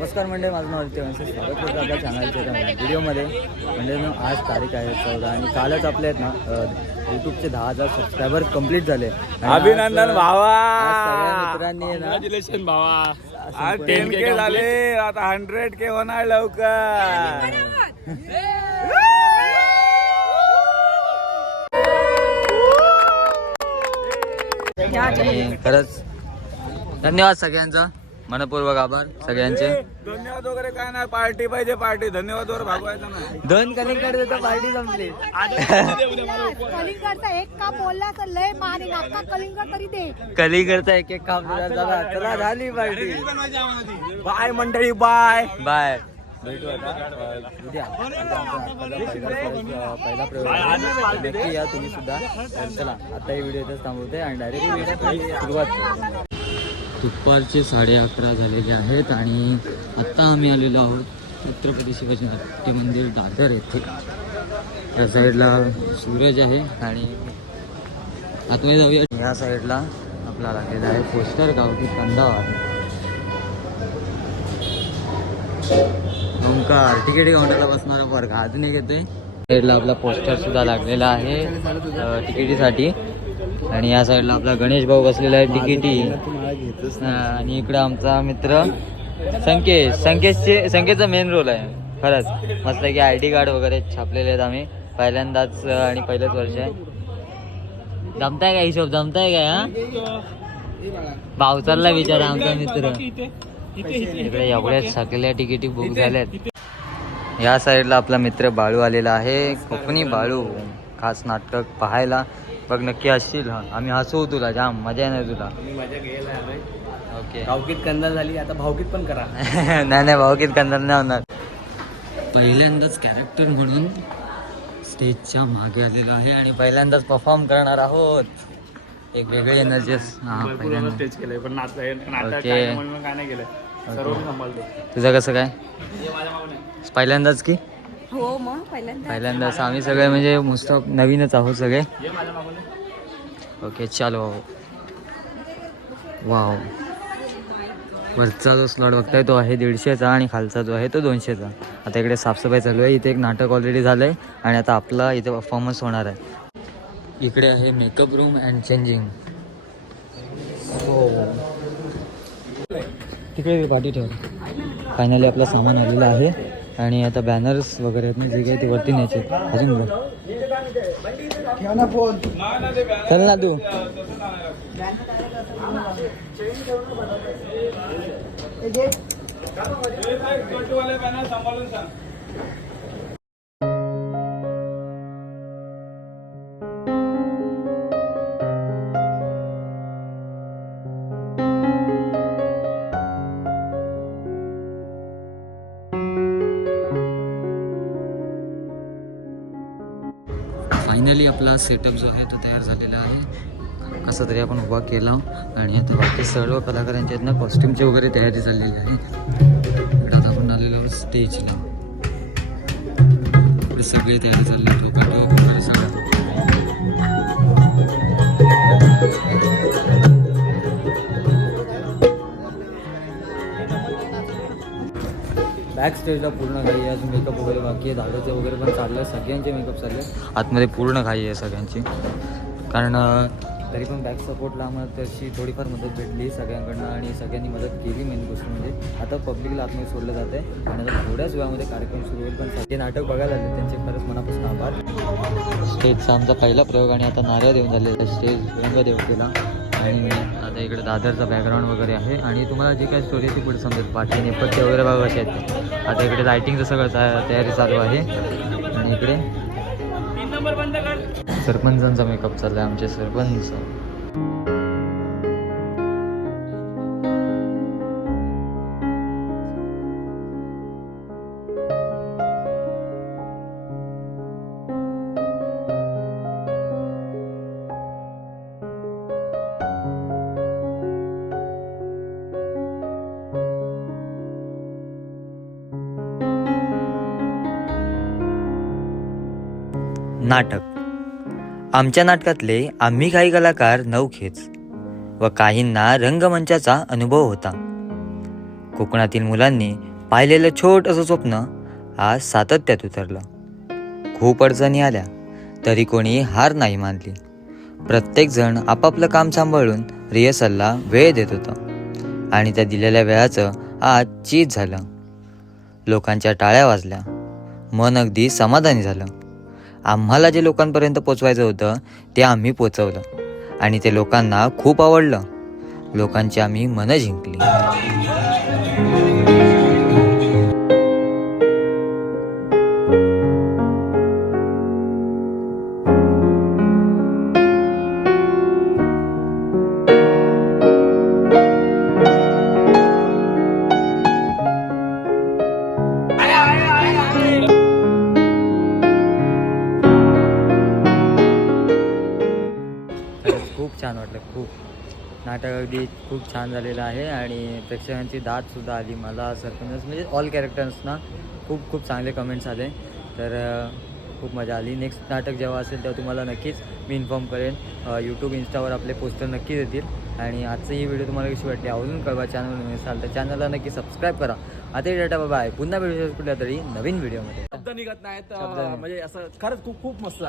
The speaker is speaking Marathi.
नमस्कार मंडळी माझं नाव आदित्य वंश स्वागत करतो आपल्या चॅनलच्या व्हिडिओमध्ये म्हणजे ना आज तारीख आहे चौदा आणि कालच आपले आहेत ना यूट्यूबचे दहा हजार सबस्क्रायबर कंप्लीट झाले. अभिनंदन भावा! मित्रांनी भावा! टेन के झाले आता हंड्रेड के होणार लवकर खरंच धन्यवाद सगळ्यांचा. मनपूर्वक आभार सगळ्यांचे. धन्यवाद वगैरे काय नाही पार्टी पाहिजे पार्टी. धन्यवाद वर भागवायचं नाही. दोन कलिंगड देतो पार्टी संपली. एक काम बोलला तर लय मान आहे नाका कलिंगड तरी दे. एक एक काम दिला चला चला झाली पार्टी. बाय मंडळी बाय बाय भेटू आता अ, उद्या उद्या आमचा पहिला पहिला प्रयोग. नक्की या तुम्ही सुद्धा. तर चला आता ही व्हिडिओ इथेच थांबवते आणि डायरेक्ट सुरुवात करू. दुपारचे साडे अकरा झालेले आहेत आणि आत्ता आम्ही आलेलो आहोत छत्रपती शिवाजी नाट्य मंदिर दादर येथे. त्या साईडला सूरज आहे आणि आतमध्ये जाऊया. या साईडला आपला लागलेला आहे पोस्टर गावठी कंदावर. ओंकार तिकीट काउंटरला बसणारा वर्ग. अजून एक येतोय साईडला आपला पोस्टर सुद्धा लागलेला आहे तिकिटीसाठी. आणि या साईडला आपला गणेश भाऊ बसलेला आहे तिकिटी आणि इकडं आमचा मित्र संकेश. संकेशचे संकेशचा मेन रोल आहे. खरंच. मस्त की आय डी कार्ड वगैरे छापलेले आहेत आम्ही. पहिल्यांदाच आणि पहिलंच वर्ष आहे. जमताय का हिशोब? जमताय काय हा? भावचालला विचार आमचा मित्र. इकडे एवढ्याच सगळ्या तिकिटी बुक झाल्यात. या साईडला आपला मित्र बाळू आलेला आहे. कोकणी बाळू. खास नाटक पाहायला. बघ नक्की असशील हा. आम्ही हसवू तुला जाम. मजा येणार तुला. ओके. भावकीत कंदाल झाली आता भावकीत पण करा. नाही नाही भाऊकीत कंदर नाही होणार. पहिल्यांदाच कॅरेक्टर म्हणून स्टेजच्या मागे आलेलो आहे आणि पहिल्यांदाच परफॉर्म करणार आहोत. एक वेगळी एनर्जी हा पहिल्यांदा. स्टेज केलंय पण नाच नाटक ओके. काय म्हणून काय नाही केलंय. सर्व मी सांभाळतो. तुझं कसं काय? पहिल्यांदाच की? हो मग पहिल्यांदा पहिल्यांदाच. आम्ही सगळे म्हणजे मस्त नवीनच आहोत सगळे. ओके चालो वाव. वरचा जो स्लॉट बघताय तो आहे दीडशेचा आणि खालचा जो आहे तो दोनशेचा. आता इकडे साफसफाई चालू आहे. इथे एक नाटक ऑलरेडी झालं आहे आणि आता आपला इथे परफॉर्मन्स होणार आहे. इकडे आहे मेकअप रूम अँड चेंजिंग तिकडे पाठी ठेव. फायनली आपलं सामान आलेलं आहे. आणि आता बॅनर्स वगैरे आहेत ना जे काही ते वरती न्यायचे आहेत. अजून बघ. चल ना तू. फायनली आपला सेटअप जो आहे तो तयार झालेला आहे. असं तरी आपण उभा केला आणि आता बाकी सर्व कलाकारांच्या आहेत ना कॉस्ट्युमची वगैरे तयारी झालेली आहे. आता आपण आलेलो आहोत स्टेजला इकडे सगळी तयारी चालली आहे. वगैरे सगळं. बॅक स्टेजला पूर्ण घाई आहे अजून मेकअप वगैरे बाकी आहे दादाचे वगैरे पण चाललं आहे सगळ्यांचे मेकअप चालले. आतमध्ये पूर्ण घाई आहे सगळ्यांची. कारण तरी पण बॅक सपोर्टला आम्हाला तशी थोडीफार मदत भेटली सगळ्यांकडनं आणि सगळ्यांनी मदत केली मेन गोष्ट म्हणजे. आता पब्लिकला आतमध्ये सोडलं जाते आणि आता थोड्याच वेळामध्ये कार्यक्रम सुरू होईल पण सगळे नाटक बघायला आले त्यांचे खरंच मनापासून आभार. स्टेजचा आमचा पहिला प्रयोग आणि आता नारळ देऊन झालेला आहे. स्टेज रंग देऊ केला आणि आता इकडे दादरचा बॅकग्राऊंड वगैरे आहे. आणि तुम्हाला जी काही स्टोरी ती पुढे समजेल. पाठी नेपथ्य वगैरे बघा कसे आहेत. आता इकडे लायटिंगचं सगळं तया- तयारी चालू आहे. आणि इकडे सरपंचांचा मेकअप चालला आहे आमचे सरपंच. नाटक. आमच्या नाटकातले आम्ही काही कलाकार नवखेच व काहींना रंगमंचाचा अनुभव होता. कोकणातील मुलांनी पाहिलेलं छोटंसं स्वप्न आज सातत्यात उतरलं. खूप अडचणी आल्या तरी कोणी हार नाही मानली. प्रत्येकजण आपापलं काम सांभाळून रिहर्सलला वेळ देत होतं आणि त्या दिलेल्या वेळाचं आज चीज झालं. लोकांच्या टाळ्या वाजल्या. मन अगदी समाधानी झालं. आम्हाला जे लोकांपर्यंत पोचवायचं होतं ते आम्ही पोचवलं. आणि ते लोकांना खूप आवडलं. लोकांची आम्ही मनं जिंकली. वाटलं खूप नाटक अगदी खूप छान झालेलं आहे आणि प्रेक्षकांची दादसुद्धा आली मला सरपंच म्हणजे ऑल कॅरेक्टर्सना खूप खूप चांगले कमेंट्स आले. तर खूप मजा आली. नेक्स्ट नाटक जेव्हा असेल तेव्हा तुम्हाला नक्कीच मी इन्फॉर्म करेन. यूट्यूब इन्स्टावर आपले पोस्टर नक्कीच येतील आणि आजची ही व्हिडिओ तुम्हाला कशी वाटली आवडून कळवा चॅनल असाल तर चॅनलला नक्की सबस्क्राईब करा. आता डाटा बाबा आहे पुन्हा भेटू कुठल्या तरी नवीन व्हिडिओमध्ये शब्द निघत नाहीत. म्हणजे असं खरंच खूप खूप मस्त